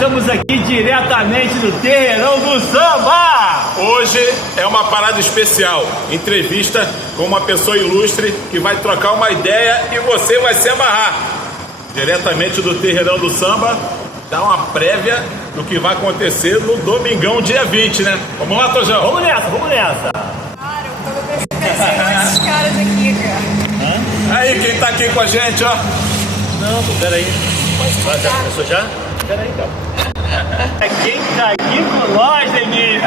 estamos aqui diretamente do Terreirão do Samba. Hoje é uma parada especial, entrevista com uma pessoa ilustre que vai trocar uma ideia e você vai se amarrar. Diretamente do Terreirão do Samba, dá uma prévia do que vai acontecer no domingão, dia 20, né? Vamos lá, Tojão? Vamos nessa, vamos nessa. Cara, eu tava pensando esses caras aqui, cara. Aí, quem tá aqui com a gente, ó. Não, peraí. Já começou já? Peraí, então. Quem tá aqui com nós, Denise?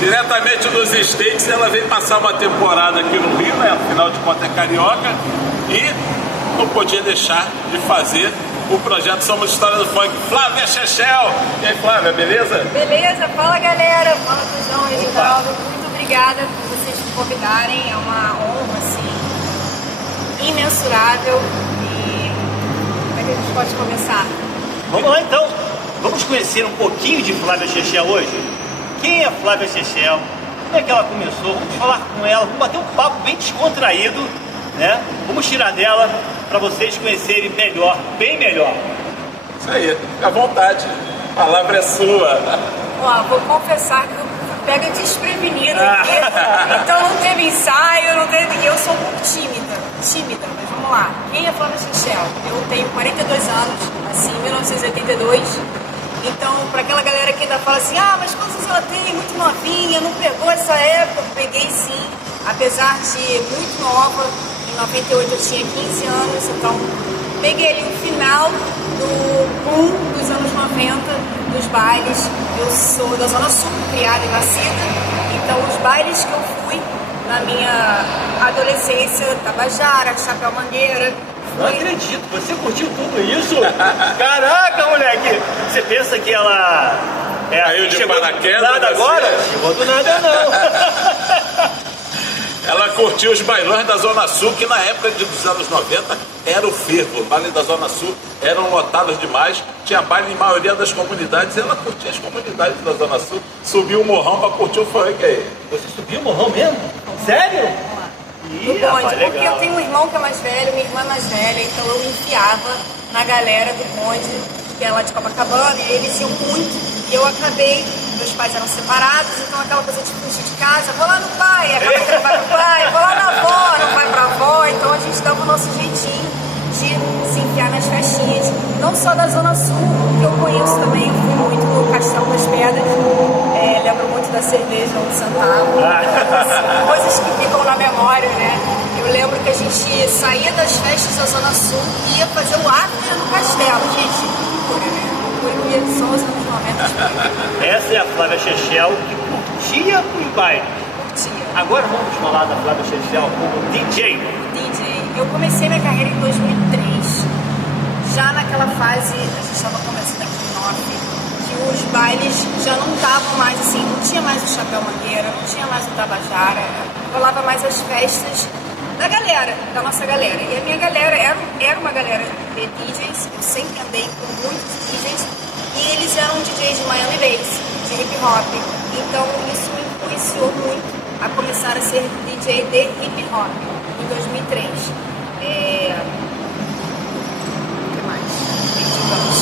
Diretamente dos States, ela veio passar uma temporada aqui no Rio, né? Afinal de contas é carioca. E não podia deixar de fazer o projeto Somos História do Funk. Flávia Chechel. E aí, Flávia, beleza? Beleza, fala galera, fala Tujão, Reginaldo. Muito obrigada por vocês me convidarem. É uma honra, assim, imensurável. E como é que a gente pode começar? Vamos lá então. Vamos conhecer um pouquinho de Flávia Chechel hoje? Quem é Flávia Chechel? Como é que ela começou? Vamos falar com ela, vamos bater um papo bem descontraído, né? Vamos tirar dela para vocês conhecerem melhor, bem melhor. Isso aí, fica à vontade. A palavra é sua. Ó, vou confessar que eu pego desprevenida aqui. Então não teve ensaio, não teve... Eu sou um pouco tímida, mas vamos lá. Quem é Flávia Chechel? Eu tenho 42 anos, nasci em 1982. Então, para aquela galera que ainda fala assim, ah, mas quantos anos ela tem? Muito novinha, não pegou essa época? Eu peguei sim, apesar de muito nova. Em 98 eu tinha 15 anos, então peguei ali o final do boom dos anos 90, dos bailes. Eu sou da Zona Sul, criada e nascida, então os bailes que eu fui na minha adolescência, Tabajara, Chapéu Mangueira. Não acredito, você curtiu tudo isso? Caraca, moleque! Você pensa que ela Caiu de paraquedas do nada agora? assim? Chegou do nada não. Ela curtiu os bailões da Zona Sul, que na época dos anos 90 era o fervo. Os bailes da Zona Sul eram lotados demais, tinha baile em maioria das comunidades, e ela curtia as comunidades da Zona Sul, subiu o morrão pra curtir o funk aí. Você subiu o morrão mesmo? Sério? No bonde, porque eu tenho um irmão que é mais velho, minha irmã é mais velha, então eu me enfiava na galera do bonde, que é lá de Copacabana, e eles iam muito, e eu acabei, meus pais eram separados, então aquela coisa de fugir de casa, vou lá no pai, acabei que não vai pro pai, vou lá na avó, não vai pra avó, então a gente dava o nosso jeitinho de se enfiar nas festinhas, não só da Zona Sul, que eu conheço também, eu fui muito no Castelo das Pedras, lembro muito da cerveja, um centavo, coisas que ficam na memória, né? Eu lembro que a gente saía das festas da Zona Sul e ia fazer o after no castelo, gente, loucura, né? Loucura que são os anos 90. Essa é a Flávia Chechel que curtia os bailes. Curtia. Agora vamos falar da Flávia Chechel como DJ. DJ. Eu comecei minha carreira em 2003, já naquela fase, a gente estava começando aqui em 9, os bailes já não estavam mais assim, não tinha mais o Chapéu Mangueira, não tinha mais o Tabajara, rolava mais as festas da galera, da nossa galera. E a minha galera era uma galera de DJs, eu sempre andei com muitos DJs, e eles eram DJs de Miami Bass, de hip hop. Então isso me influenciou muito a começar a ser DJ de hip hop em 2003.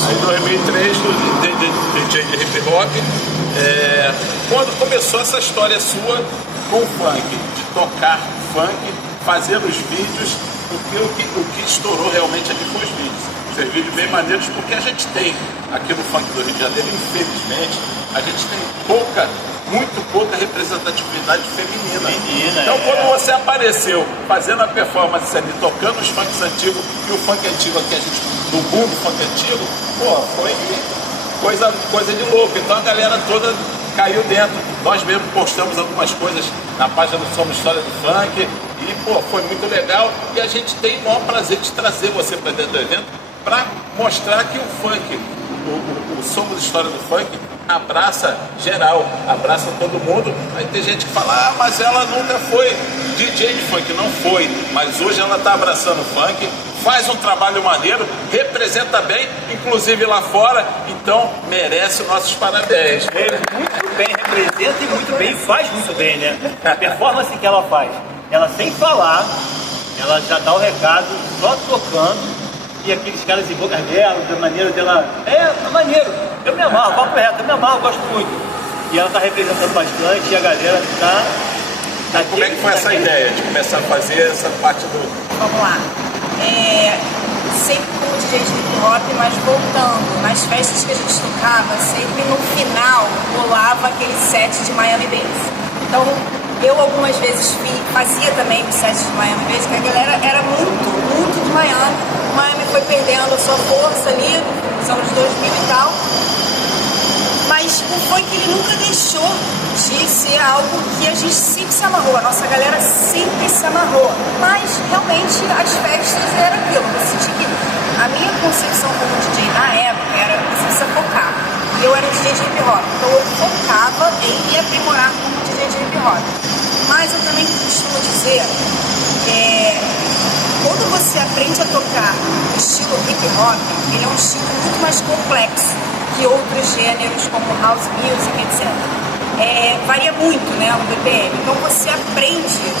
Em 2003, DJ de hip hop, quando começou essa história sua com o funk, de tocar funk, fazer os vídeos, porque o que estourou realmente aqui foi os vídeos. Os vídeos bem maneiros, porque a gente tem aqui no funk do Rio de Janeiro, infelizmente, a gente tem muito pouca representatividade feminina. Então, quando você apareceu fazendo a performance ali, tocando os funks antigos e o funk antigo aqui, a gente, do boom do funk antigo, pô, foi coisa de louco. Então a galera toda caiu dentro. Nós mesmo postamos algumas coisas na página do Somos História do Funk e, pô, foi muito legal. E a gente tem o maior prazer de trazer você para dentro do evento para mostrar que o funk, o Somos História do Funk, abraça geral, abraça todo mundo. Aí tem gente que fala, ah, mas ela nunca foi DJ de funk. Não foi, mas hoje ela está abraçando o funk, faz um trabalho maneiro, representa bem, inclusive lá fora, então merece os nossos parabéns. Muito bem, representa e muito bem, faz muito bem, né? A performance que ela faz, ela sem falar, ela já dá o recado só tocando, e aqueles caras em boca dela, da maneira dela. É maneiro. Eu me amarro, papo reto, eu me amarro, gosto muito. E ela tá representando bastante e a galera tá. Como é que foi essa ideia de começar a fazer essa parte do... Vamos lá. Sempre como DJ de hip hop, mas voltando, nas festas que a gente tocava, sempre no final rolava aquele set de Miami Bass. Então, eu algumas vezes fazia também o set de Miami Bass, que a galera era muito de Miami. Miami foi perdendo a sua força ali, nos anos 2000 e tal. Mas o funk ele nunca deixou de ser algo que a gente sempre se amarrou, a nossa galera sempre se amarrou. Mas realmente as festas era aquilo. Eu senti que a minha concepção como DJ na época era você precisa focar. E eu era DJ de hip hop, então eu focava em me aprimorar como DJ de hip hop. Mas eu também costumo dizer quando você aprende a tocar o estilo hip hop, ele é um estilo muito mais complexo que outros gêneros como house music, etc. Varia muito, né, o BPM. Então você aprende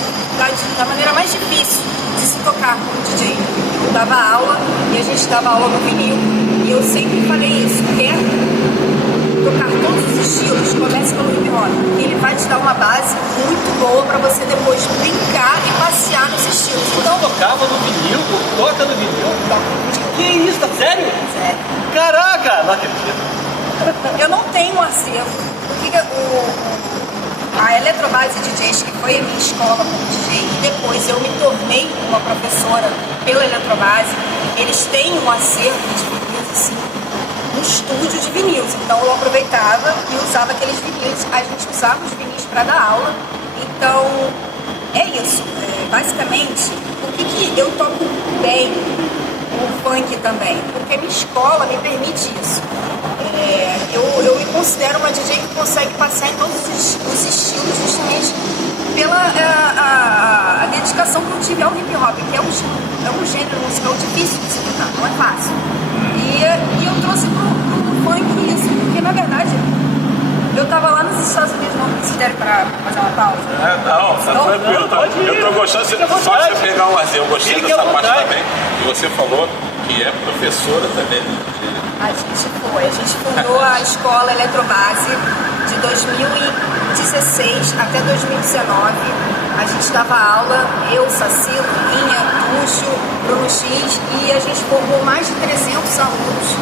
da maneira mais difícil de se tocar como DJ. Eu dava aula e a gente dava aula no vinil e eu sempre falei isso, quer tocar todos os estilos, comece pelo hip hop. Ele vai te dar uma base muito boa para você depois brincar e passear nos estilos. Então tocava no vinil, toca no vinil? Que isso, tá sério? Sério. Caraca, não acredito. Eu não tenho um acervo. A Eletrobase DJs, que foi a minha escola como DJ, e depois eu me tornei uma professora pela Eletrobase, eles têm um acervo de vinis, assim, um estúdio de vinis. Então eu aproveitava e usava aqueles vinis. A gente usava os vinis para dar aula. Então é isso. Basicamente, por que eu toco bem o funk também? Porque minha escola me permite isso. Eu me considero uma DJ que consegue passar em todos os estilos justamente pela a dedicação que eu tive ao hip hop, que é um gênero musical difícil de se tocar, não é fácil. E eu trouxe pro funk isso, porque na verdade eu tava lá nos Estados Unidos, não vocês querem para fazer uma pausa? Não, tá tranquilo. Eu tô gostando, só você pegar um arzinho, eu gostei dessa parte também, que você falou que é professora também. A gente fundou a escola Eletrobase de 2016 até 2019. A gente dava aula, eu, Saci, Luinha, Tuxo, Bruno X, e a gente formou mais de 300 alunos.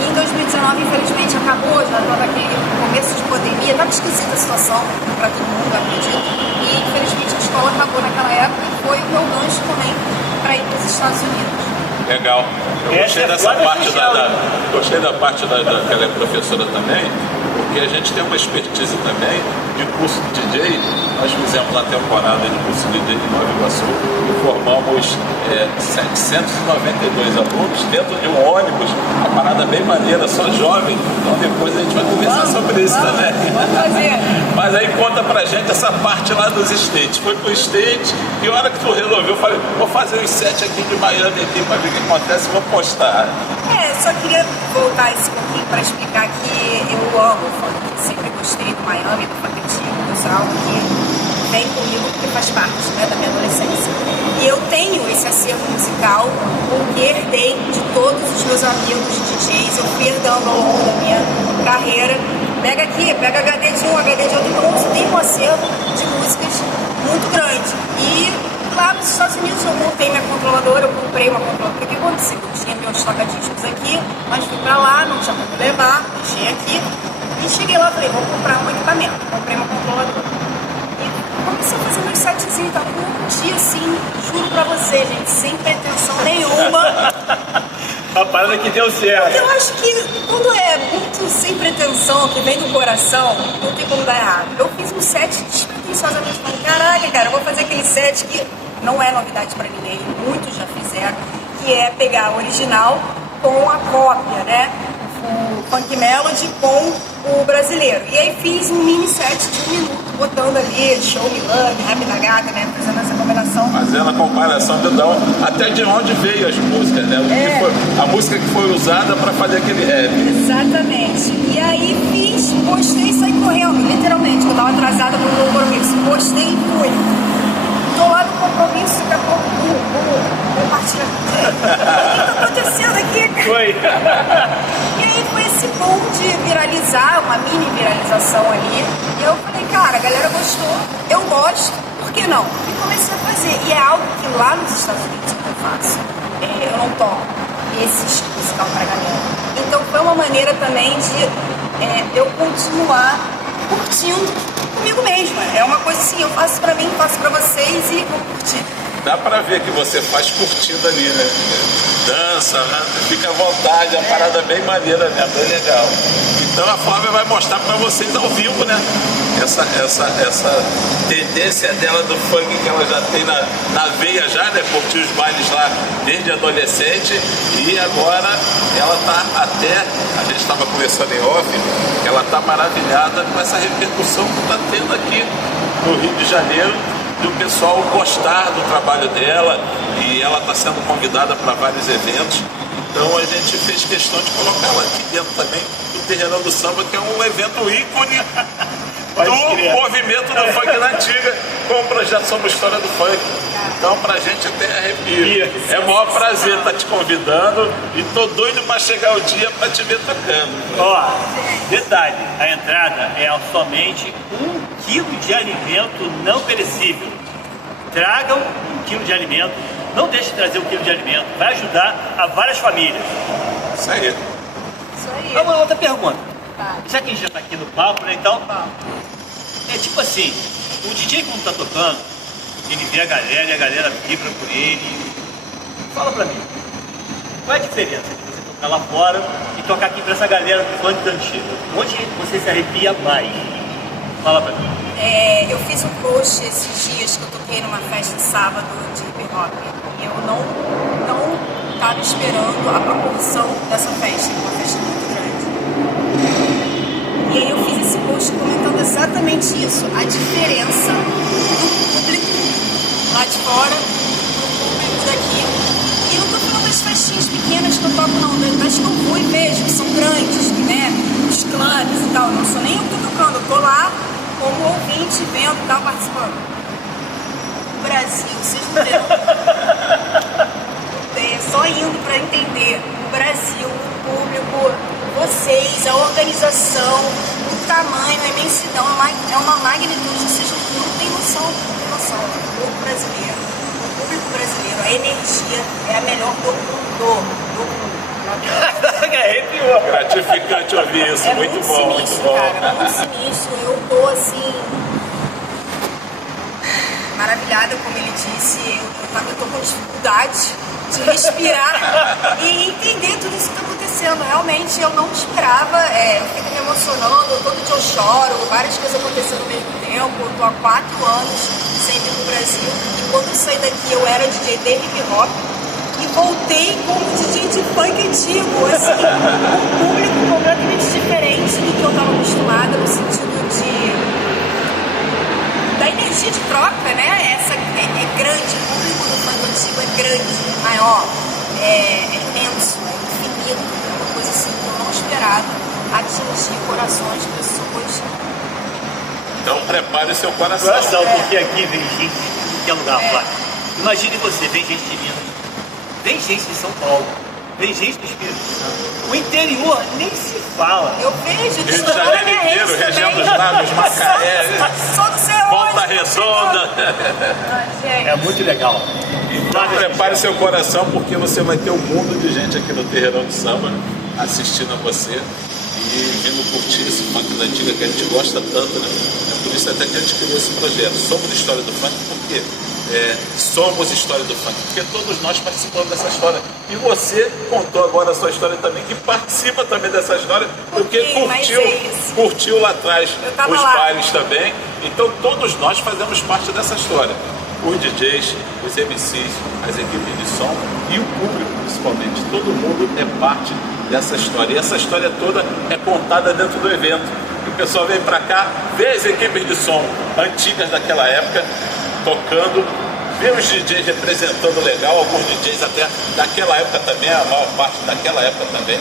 E em 2019, infelizmente, acabou, já estava aquele começo de pandemia, estava esquisita a situação para todo mundo, acredito. E infelizmente a escola acabou naquela época e foi o meu gancho também para ir para os Estados Unidos. Legal. Eu gostei dessa parte gostei da parte que ela é professora também, porque a gente tem uma expertise também de curso de DJ. Nós fizemos uma temporada de curso de DJ em Nova Iguaçu e formamos 792 alunos dentro de um ônibus, uma parada bem maneira, só jovem. Então depois a gente vai conversar sobre isso também. Mas aí conta pra gente essa parte lá dos States. Foi pro State e a hora que tu resolveu, eu falei, vou fazer os 7 aqui de Miami aqui pra ver o que acontece e vou postar. Só queria voltar esse pouquinho para explicar que eu amo o funk, sempre gostei do Miami, do funk antigo, é algo que vem comigo porque faz parte, né, da minha adolescência. E eu tenho esse acervo musical porque herdei de todos os meus amigos DJs, eu fui herdando ao longo da minha carreira. Pega aqui, pega HD de um, HD de outro, então eu tenho um acervo de músicas muito grande. E lá nos Estados Unidos eu montei minha controladora, eu comprei uma controladora. O que aconteceu? Eu tinha meus toca-discos aqui, mas fui pra lá, não tinha como levar, deixei aqui. E cheguei lá e falei, vou comprar um equipamento. Comprei uma controladora. E comecei a fazer meus setzinhos, tá? Um dia assim, juro pra você, gente, sem pretensão nenhuma. A parada que deu certo. Eu acho que quando é muito sem pretensão, que vem do coração, não tem como dar errado. Eu fiz um set despretensiosamente, falei, caraca, cara, eu vou fazer aquele set que não é novidade pra ninguém, muitos já fizeram, que é pegar o original com a cópia, né? O Funk Melody com o brasileiro. E aí fiz um mini set de 1 minuto, botando ali Show Me Love, Rap da Gata, né? Fazendo essa combinação. Fazendo a comparação até de onde veio as músicas, né? A música que foi usada para fazer aquele rap. Exatamente. E aí fiz, postei e saí correndo, literalmente. Eu tava atrasada pro meu compromisso. Postei e fui. tô lá no compromisso, daqui a pouco, compartilhar. O que tá acontecendo aqui, cara? Foi. E aí foi esse boom de viralizar, uma mini viralização ali. E eu falei, cara, a galera gostou, eu gosto, por que não? E comecei a fazer. E é algo que lá nos Estados Unidos eu faço. Eu não toco esse estilo musical pra galera. Então foi uma maneira também de eu continuar curtindo comigo mesma. É uma coisa assim, eu faço pra mim, faço pra vocês e vou curtir. Dá pra ver que você faz curtindo ali, né? Dança, né? Fica à vontade, a parada bem maneira, né? Bem legal. Então a Flávia vai mostrar pra vocês ao vivo, né? Essa tendência dela do funk que ela já tem na veia já, né? Curtir os bailes lá desde adolescente e agora ela tá até, a gente estava conversando em off, ela tá maravilhada com essa repercussão que tá tendo aqui no Rio de Janeiro, do pessoal gostar do trabalho dela e ela está sendo convidada para vários eventos. Então a gente fez questão de colocá-la aqui dentro também do Terreirão do Samba, que é um evento ícone do movimento do funk na antiga, com o projeto Somos História do Funk. Então pra gente até arrepia. É o maior prazer estar te convidando e tô doido para chegar o dia para te ver tocando. Ó, detalhe, a entrada é somente 1 quilo de alimento não perecível. Tragam 1 quilo de alimento, não deixe de trazer 1 quilo de alimento, vai ajudar a várias famílias. Isso aí. Isso aí. Uma outra pergunta. Tá. Já que a gente já tá aqui no palco, né, então, é tipo assim, o DJ quando tá tocando, ele vê a galera e a galera vibra por ele. Fala pra mim, qual é a diferença de você tocar lá fora e tocar aqui pra essa galera do funk da antiga? Onde você se arrepia mais? Fala pra mim. Eu fiz um post esses dias que eu toquei numa festa sábado de hip hop e eu não estava esperando a proporção dessa festa, uma festa muito grande. E aí eu fiz esse post comentando exatamente isso, a diferença do público lá de fora, do público daqui. E não estou falando das festinhas pequenas que eu toco não, das que eu vou e vejo, que são grandes, né? Os clubes e tal, não sou nem eu que tô tocando, eu tô lá como ouvinte, vendo e tal, participando. O Brasil, vocês não verão. Só indo para entender. O Brasil, o público, vocês, a organização, o tamanho, a imensidão, é uma magnitude, vocês não tem noção, não tem noção. O povo brasileiro, o público brasileiro, a energia é a melhor do mundo. Arrepiou. Gratificante ouvir isso, muito bom, sinistro, muito bom. Cara, muito sinistro, eu tô assim maravilhada, como ele disse, eu tô com dificuldade de respirar e entender tudo isso que tá acontecendo. Realmente eu não esperava, eu fico me emocionando, todo dia eu choro, várias coisas acontecendo ao mesmo tempo. Eu tô há 4 anos sem vir pro Brasil e quando eu saí daqui eu era DJ de hip hop e voltei como DJ de funk antigo, assim, um público completamente diferente do que eu estava acostumada, no sentido da energia de troca, né? Essa é grande, o público do funk antigo é grande, maior, é imenso, é infinito, é uma coisa assim que eu não esperava atingir corações de pessoas. Então prepare o seu coração. Porque aqui vem gente de qualquer lugar, Flávia. Imagine você, vem gente de Minas. Vem gente de São Paulo, vem gente do Espírito Santo. O interior nem se fala. Eu vejo, Rio de Janeiro inteiro, região dos lagos, Macaé, Volta Redonda. É muito legal. Então prepare seu coração porque você vai ter um mundo de gente aqui no Terreirão do Samba assistindo a você e vindo curtir esse funk da antiga que a gente gosta tanto, né? É por isso até que a gente criou esse projeto. Somos História do Funk, por quê? Somos História do Funk, porque todos nós participamos dessa história. E você contou agora a sua história também, que participa também dessa história, porque curtiu lá atrás os bailes também. Então todos nós fazemos parte dessa história. Os DJs, os MCs, as equipes de som e o público principalmente. Todo mundo é parte dessa história. E essa história toda é contada dentro do evento. E o pessoal vem pra cá, vê as equipes de som antigas daquela época, tocando, vê os DJs representando legal, alguns DJs até daquela época também, a maior parte daquela época também.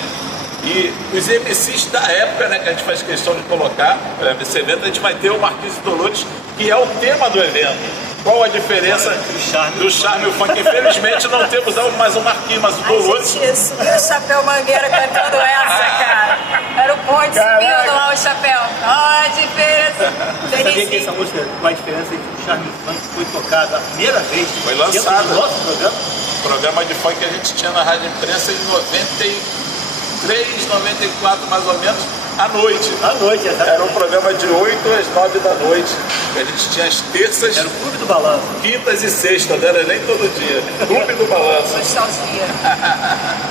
E os MCs da época, né, que a gente faz questão de colocar, nesse evento a gente vai ter o Marquinhos e Dolores, que é o tema do evento. Qual a diferença do charme e o funk? Infelizmente não temos mais um Marquinhos, mas o A Dolores. gente subiu o Chapéu Mangueira cantando essa, cara. Era o ponte subindo lá o chapéu. Ó, a diferença. Você sabia que essa música, qual a diferença entre o charme e o funk, foi tocada a primeira vez? Foi lançada. Dentro do nosso programa? O programa de funk que a gente tinha na Rádio Imprensa em 93, 94 mais ou menos, à noite. À noite, exatamente. Era um programa de 8 às 9 da noite. A gente tinha as terças, Era o Clube do Balanço. quintas e sextas, não era nem todo dia. Clube do Balanço. Nostalgia.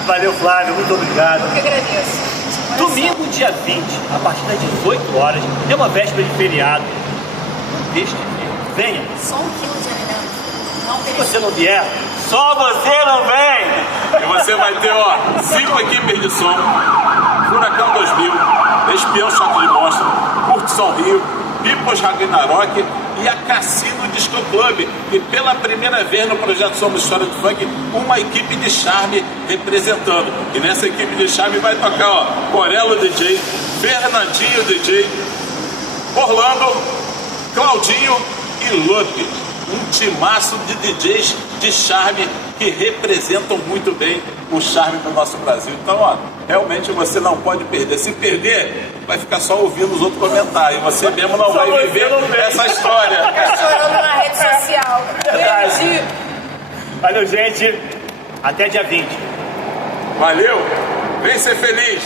Valeu, Flávio, muito obrigado. Eu que agradeço. De coração. Domingo, dia 20, a partir das 18 horas, é uma véspera de feriado. Não deixe de vir. Venha. Só 1 quilo de alimento. Não Se perecível. você não vier, só você não vem! E você vai ter, ó, 5 equipes de som: Furacão 2000, Espião Choque de Monstro, Curtição Rio, Pipos Ragnarok e a Cassino Disco Club. E pela primeira vez no projeto Somos História do Funk, uma equipe de charme representando. E nessa equipe de charme vai tocar, ó, Corelo DJ, Fernandinho DJ, Orlando, Claudinho e Lupe. Um timaço de DJs de charme que representam muito bem o charme do nosso Brasil. Então, ó, realmente você não pode perder. Se perder, vai ficar só ouvindo os outros comentar. E você mesmo não vai viver essa história. Fica chorando na rede social. Verdade. Valeu, gente. Até dia 20. Valeu? Vem ser feliz!